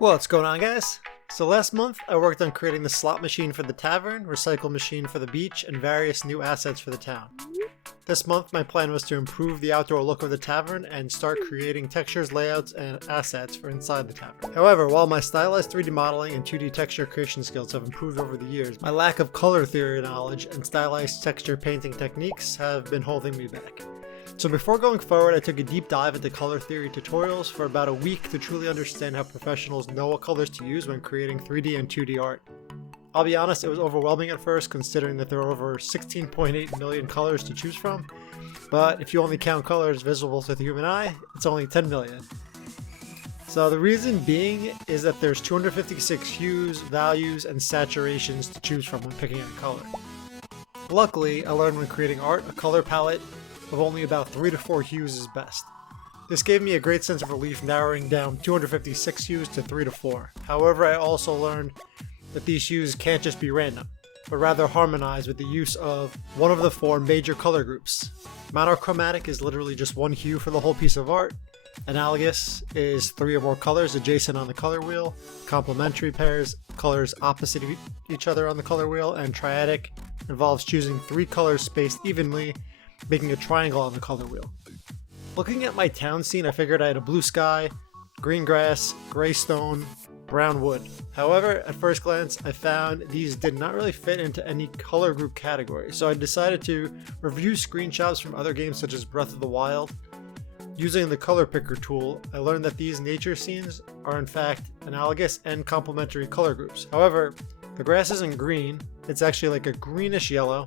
What's going on, guys? So last month I worked on creating the slot machine for the tavern, recycle machine for the beach, and various new assets for the town. This month my plan was to improve the outdoor look of the tavern and start creating textures, layouts, and assets for inside the tavern. However, while my stylized 3D modeling and 2D texture creation skills have improved over the years, my lack of color theory knowledge and stylized texture painting techniques have been holding me back. So before going forward, I took a deep dive into color theory tutorials for about a week to truly understand how professionals know what colors to use when creating 3D and 2D art. I'll be honest, it was overwhelming at first considering that there are over 16.8 million colors to choose from, but if you only count colors visible to the human eye, it's only 10 million. So the reason being is that there's 256 hues, values, and saturations to choose from when picking a color. Luckily, I learned when creating art, a color palette of only about 3 to 4 hues is best. This gave me a great sense of relief narrowing down 256 hues to 3 to 4. However, I also learned that these hues can't just be random, but rather harmonize with the use of one of the 4 major color groups. Monochromatic is literally just one hue for the whole piece of art. Analogous is 3 or more colors adjacent on the color wheel. Complementary pairs colors opposite each other on the color wheel, and triadic involves choosing 3 colors spaced evenly, making a triangle on the color wheel. Looking at my town scene, I figured I had a blue sky, green grass, gray stone, brown wood. However, at first glance, I found these did not really fit into any color group category, so I decided to review screenshots from other games such as Breath of the Wild. Using the color picker tool, I learned that these nature scenes are in fact analogous and complementary color groups. However, the grass isn't green, it's actually like a greenish yellow.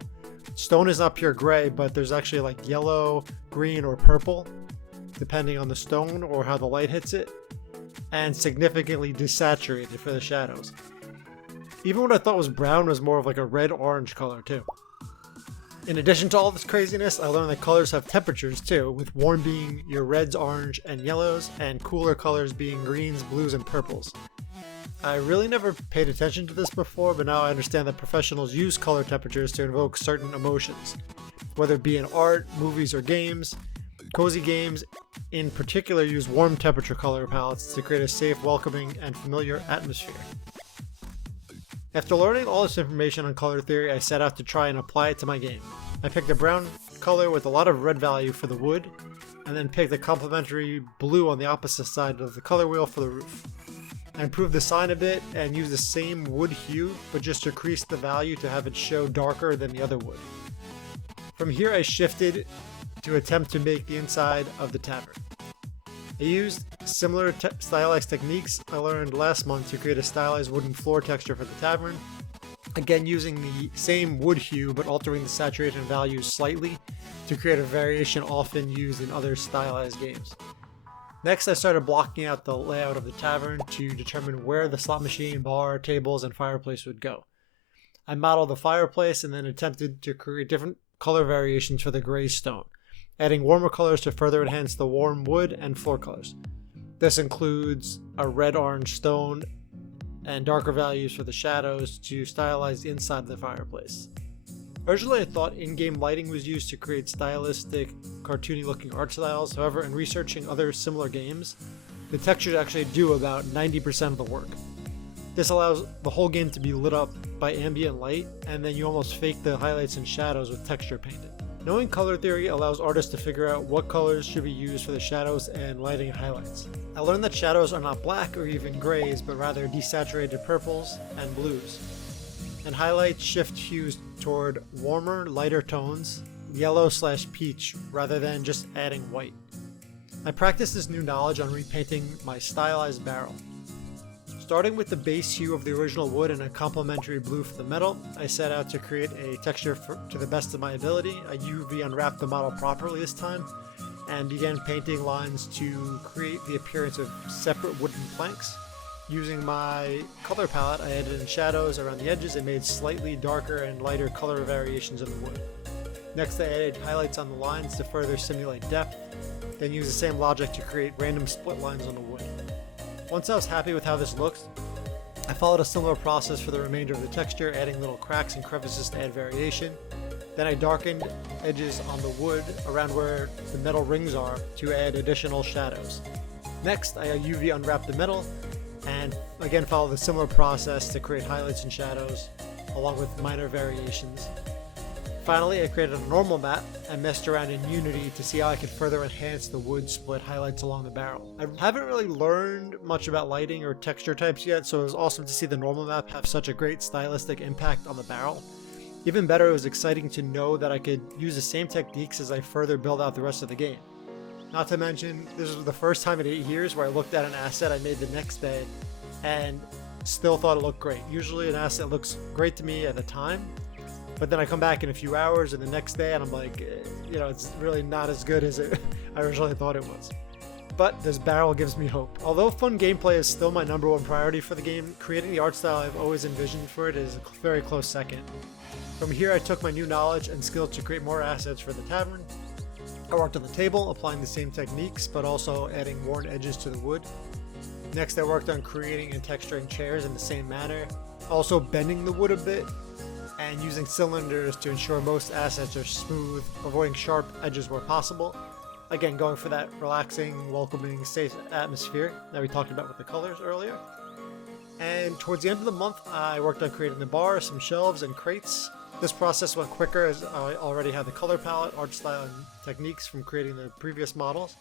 Stone is not pure gray, but there's actually like yellow, green, or purple, depending on the stone or how the light hits it, and significantly desaturated for the shadows. Even what I thought was brown was more of like a red-orange color too. In addition to all this craziness, I learned that colors have temperatures too, with warm being your reds, orange, and yellows, and cooler colors being greens, blues, and purples. I really never paid attention to this before, but now I understand that professionals use color temperatures to invoke certain emotions, whether it be in art, movies, or games. Cozy games in particular use warm temperature color palettes to create a safe, welcoming, and familiar atmosphere. After learning all this information on color theory, I set out to try and apply it to my game. I picked a brown color with a lot of red value for the wood, and then picked a complementary blue on the opposite side of the color wheel for the roof. I improved the sign a bit and used the same wood hue, but just decreased the value to have it show darker than the other wood. From here I shifted to attempt to make the inside of the tavern. I used similar stylized techniques I learned last month to create a stylized wooden floor texture for the tavern, again using the same wood hue but altering the saturation values slightly to create a variation often used in other stylized games. Next, I started blocking out the layout of the tavern to determine where the slot machine, bar, tables, and fireplace would go. I modeled the fireplace and then attempted to create different color variations for the gray stone, adding warmer colors to further enhance the warm wood and floor colors. This includes a red-orange stone and darker values for the shadows to stylize the inside of the fireplace. Originally, I thought in-game lighting was used to create stylistic, cartoony-looking art styles. However, in researching other similar games, the textures actually do about 90% of the work. This allows the whole game to be lit up by ambient light, and then you almost fake the highlights and shadows with texture painted. Knowing color theory allows artists to figure out what colors should be used for the shadows and lighting highlights. I learned that shadows are not black or even grays, but rather desaturated purples and blues. And highlights shift hues toward warmer, lighter tones, yellow/peach, rather than just adding white. I practiced this new knowledge on repainting my stylized barrel. Starting with the base hue of the original wood and a complementary blue for the metal, I set out to create a texture to the best of my ability. I UV unwrapped the model properly this time, and began painting lines to create the appearance of separate wooden planks. Using my color palette, I added in shadows around the edges and made slightly darker and lighter color variations in the wood. Next, I added highlights on the lines to further simulate depth, then used the same logic to create random split lines on the wood. Once I was happy with how this looked, I followed a similar process for the remainder of the texture, adding little cracks and crevices to add variation. Then I darkened edges on the wood around where the metal rings are to add additional shadows. Next, I UV unwrapped the metal and again follow the similar process to create highlights and shadows, along with minor variations. Finally, I created a normal map and messed around in Unity to see how I could further enhance the wood split highlights along the barrel. I haven't really learned much about lighting or texture types yet, so it was awesome to see the normal map have such a great stylistic impact on the barrel. Even better, it was exciting to know that I could use the same techniques as I further build out the rest of the game. Not to mention, this was the first time in 8 years where I looked at an asset I made the next day and still thought it looked great. Usually an asset looks great to me at the time, but then I come back in a few hours and the next day and I'm like, it's really not as good as I originally thought it was. But this barrel gives me hope. Although fun gameplay is still my number one priority for the game, creating the art style I've always envisioned for it is a very close second. From here, I took my new knowledge and skills to create more assets for the tavern. I worked on the table, applying the same techniques, but also adding worn edges to the wood. Next, I worked on creating and texturing chairs in the same manner, also bending the wood a bit, and using cylinders to ensure most assets are smooth, avoiding sharp edges where possible. Again, going for that relaxing, welcoming, safe atmosphere that we talked about with the colors earlier. And towards the end of the month, I worked on creating the bar, some shelves, and crates. This process went quicker as I already had the color palette, art style, and techniques from creating the previous models.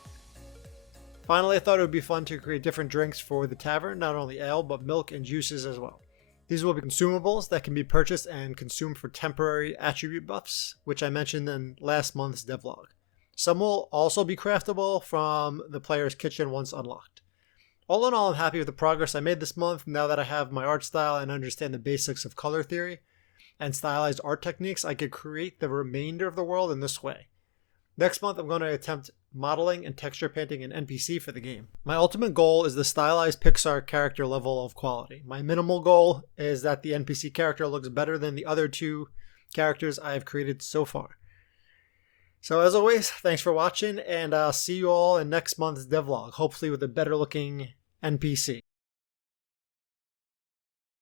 Finally, I thought it would be fun to create different drinks for the tavern, not only ale, but milk and juices as well. These will be consumables that can be purchased and consumed for temporary attribute buffs, which I mentioned in last month's devlog. Some will also be craftable from the player's kitchen once unlocked. All in all, I'm happy with the progress I made this month now that I have my art style and understand the basics of color theory and stylized art techniques. I could create the remainder of the world in this way. Next month, I'm going to attempt modeling and texture painting an NPC for the game. My ultimate goal is the stylized Pixar character level of quality. My minimal goal is that the NPC character looks better than the other 2 characters I have created so far. So as always, thanks for watching, and I'll see you all in next month's devlog, hopefully with a better looking NPC.